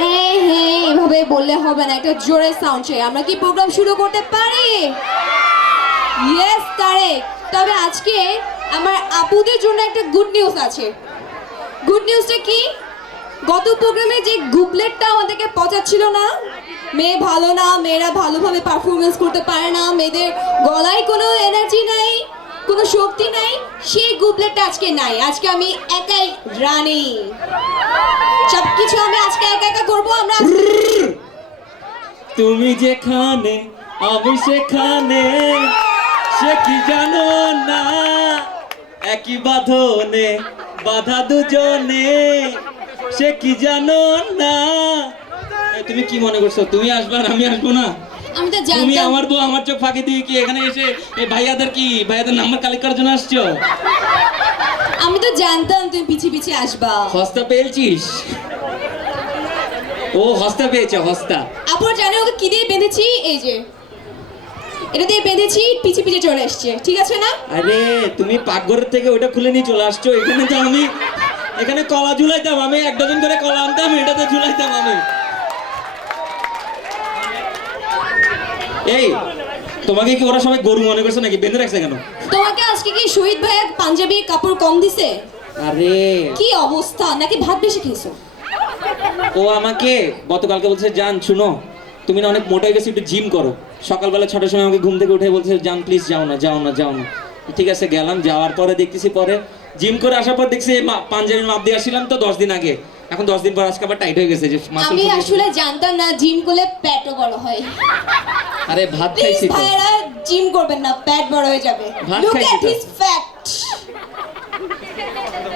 হ্যাঁ হ্যাঁ, এভাবে বললে হবে না, একটা জোরে সাউন্ড চাই। আমরা কি প্রোগ্রাম শুরু করতে পারি? Yes correct. তবে আজকে আমার আপুদের জন্য একটা গুড নিউজ আছে। গুড নিউজটা কি? গত প্রোগ্রামে যে গুবলেটটা আমাদেরকে পচাচ্ছিল না, মেয়ে ভালো না, মেয়েরা ভালোভাবে পারফরমেন্স করতে পারে না, মেয়েদের গলায় কোনো এনার্জি নাই, কোনো শক্তি নাই, সেই গুবলেটটা আজকে নাই। আজকে আমি একাই রানী, সবকিছু আমি আজকে একা একা করবো। আমরা তুমি যেখানে আমি সেখানে, সে কি জানো না, একই বাঁধনে বাধা দুজনে, সে কি জানো না। তুমি কি মনে করছো তুমি আসবে আর আমি আসবো না? আমি তো তুমি জানতাম, আমার বউ, আমার চোখ ফাঁকি দিয়ে কি এখানে এসে এই ভাইয়াদের নাম্বার কালেক্ট করার জন্য আসছো? আমি তো জানতাম তুমি পিছিয়ে পিছিয়ে আসবা। হস্তা পেয়েছিস? ও হস্তা পেয়েছে, হস্তা। আপুর জানো ওকে কি দিয়ে বেঁধেছি? এই যে এটা দিয়ে বেঁধেছি, পিছিয়ে পিছিয়ে চলে এসছে, ঠিক আছে না? আরে তুমি পাকঘরের থেকে ওটা খুলে নিয়ে চলে আসছো। এখানে তো আমি এখানে কলা ঝুলাইতাম, আমি 1 ডজন করে কলা আনতাম, এটাতে ঝুলাইতাম আমি। এই তোমাকে কি ওরা সবাই গরু মনে করছে নাকি? বেঁধে রাখছে কেন? তোমাকে আজকে কি শহীদ ভাইয়া পাঞ্জাবি কাপড় কম দিছে? আরে কি অবস্থা, নাকি ভাত বেশি খেয়েছো? ও আমাকে গতকালকে বলছে, জান শুনো, তুমি না অনেক মোটা হয়ে গেছো, একটু জিম করো। সকালবেলা 6টার সময় আমাকে ঘুম থেকে উঠে বলছে, জান প্লিজ যাও না যাও না যাও না। ঠিক আছে গেলাম, যাওয়ার পরে দেখতেছি, পরে জিম করে আসার পর দেখছি পাঞ্জাবির মাপ দিয়ে আসছিলাম তো 10 দিন আগে, এখন 10 দিন পর আজকে আবার টাইট হয়ে গেছে যে মাসল। আমি আসলে জানতাম না জিম করলে পেটও বড় হয়। আরে ভাত প্লিজ খাইছি তো। ভাইরা জিম করবেন না, পেট বড় হয়ে যাবে। ভাত লুক খাইছি এট তো। His fat.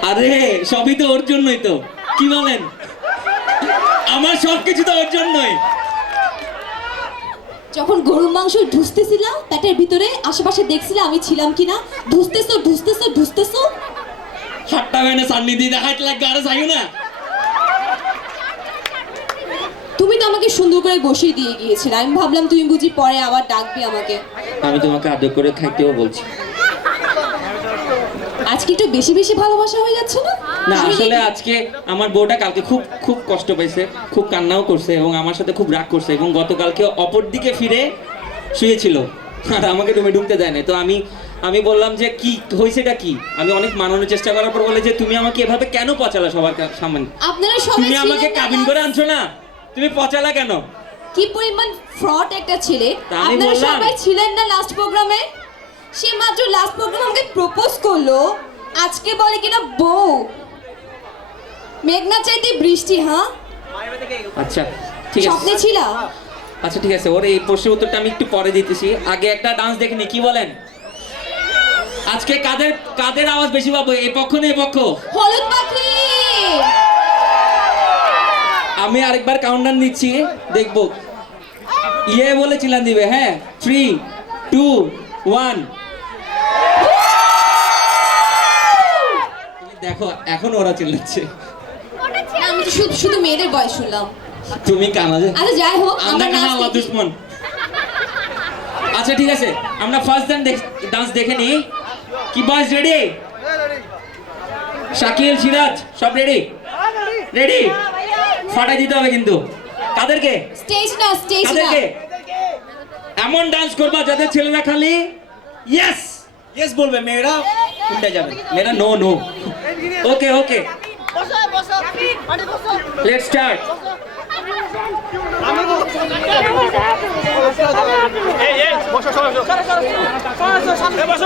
আরে সবই তো ওর জন্যই তো, কি বলেন? আমার সবকিছু তো ওর জন্যই। যখন গরুর মাংস ঢুসতেছিলাম পেটের ভিতরে, আশেপাশে দেখছিলাম আমি ছিলাম কিনা। ঢুসতেছো ঢুসতেছো ঢুসতেছো। হাতটা ভেনে সান্নি দিয়ে হাত লাগবে, আরে যাইও না। তুমি তো আমাকে সুন্দর করে বসিয়ে দিয়ে গিয়েছিলে, আমি ভাবলাম তুমি বুঝি পরে আবার ডাকবে আমাকে। আমি তোমাকে আদর করে খাইতেও বলছি। আজকে একটু বেশি বেশি ভালোবাসা হয়ে যাচ্ছে না? না আমি আসলে দেখি- আজকে আমার বউটা কালকে খুব খুব কষ্ট পেয়েছে, খুব কান্নাও করছে এবং আমার সাথে খুব রাগ করছে, এবং গতকালকে অপর দিকে ফিরে শুয়েছিল আর আমাকে রুমে ঢুকতে দেয় না। তো আমি বললাম যে কি হয়েছেটা কি, আমি অনেক মানানোর চেষ্টা করার পর বলে যে তুমি আমাকে এভাবে কেন পচালা সবার সামনে? আপনারা সবাই তুমি আমাকে ছিলেন না কাবিন করে আনছো না, তুমি পচালা কেন? কি পরিমাণ ফ্রড একটা ছেলে। তা আমি আপনারা বললাম। সবাই ছিলেন না লাস্ট প্রোগ্রামে? সে মাত্র লাস্ট প্রোগ্রামে আমাকে প্রপোজ করলো, আজকে বলে কিনা বউ। মেঘনা চাইতে বৃষ্টি, হ্যাঁ? আচ্ছা ঠিক আছে, স্বপ্নে ছিল। আচ্ছা ঠিক আছে, ওর এই প্রশ্নের উত্তরটা আমি একটু পরে দিতেছি, আগে একটা ডান্স দেখে নি, কি বলেন? আজকে কাদের কাদের আওয়াজ বেশি পাবো, এই পক্ষ না এই পক্ষ? হলুদ পাখি। আমি আরেকবার কাউন্টডাউন দিচ্ছি, দেখবো ইয়ে বলে চিল্লান দিবে। হ্যাঁ 3 2 1। দেখো এখন ওরা চিল্লাচ্ছে, না, আমি তো শুধু শুধু মেয়েদের বয়স শুনলাম। তুমি কানাজে আচ্ছা যাই হোক, আমরা আমরা কানা নাচ আল্লাহ দেখি। দুশমন। আচ্ছা ঠিক আছে, আমরা ফার্স্ট ডান্স দেখে নিই। কি বয়স রেডি? শাকিল সিরাজ সব রেডি? রেডি? ফাটাই দিতে হবে কিন্তু। কাদেরকে? স্টেজ না, স্টেজ না। কাদেরকে? এমন ডান্স করবা যাতে ছেলেরা খালি ইয়েস ইয়েস বলবে, মেয়েরা উল্টে যাবে। মেয়েরা no no. Okay okay, let's start. বসো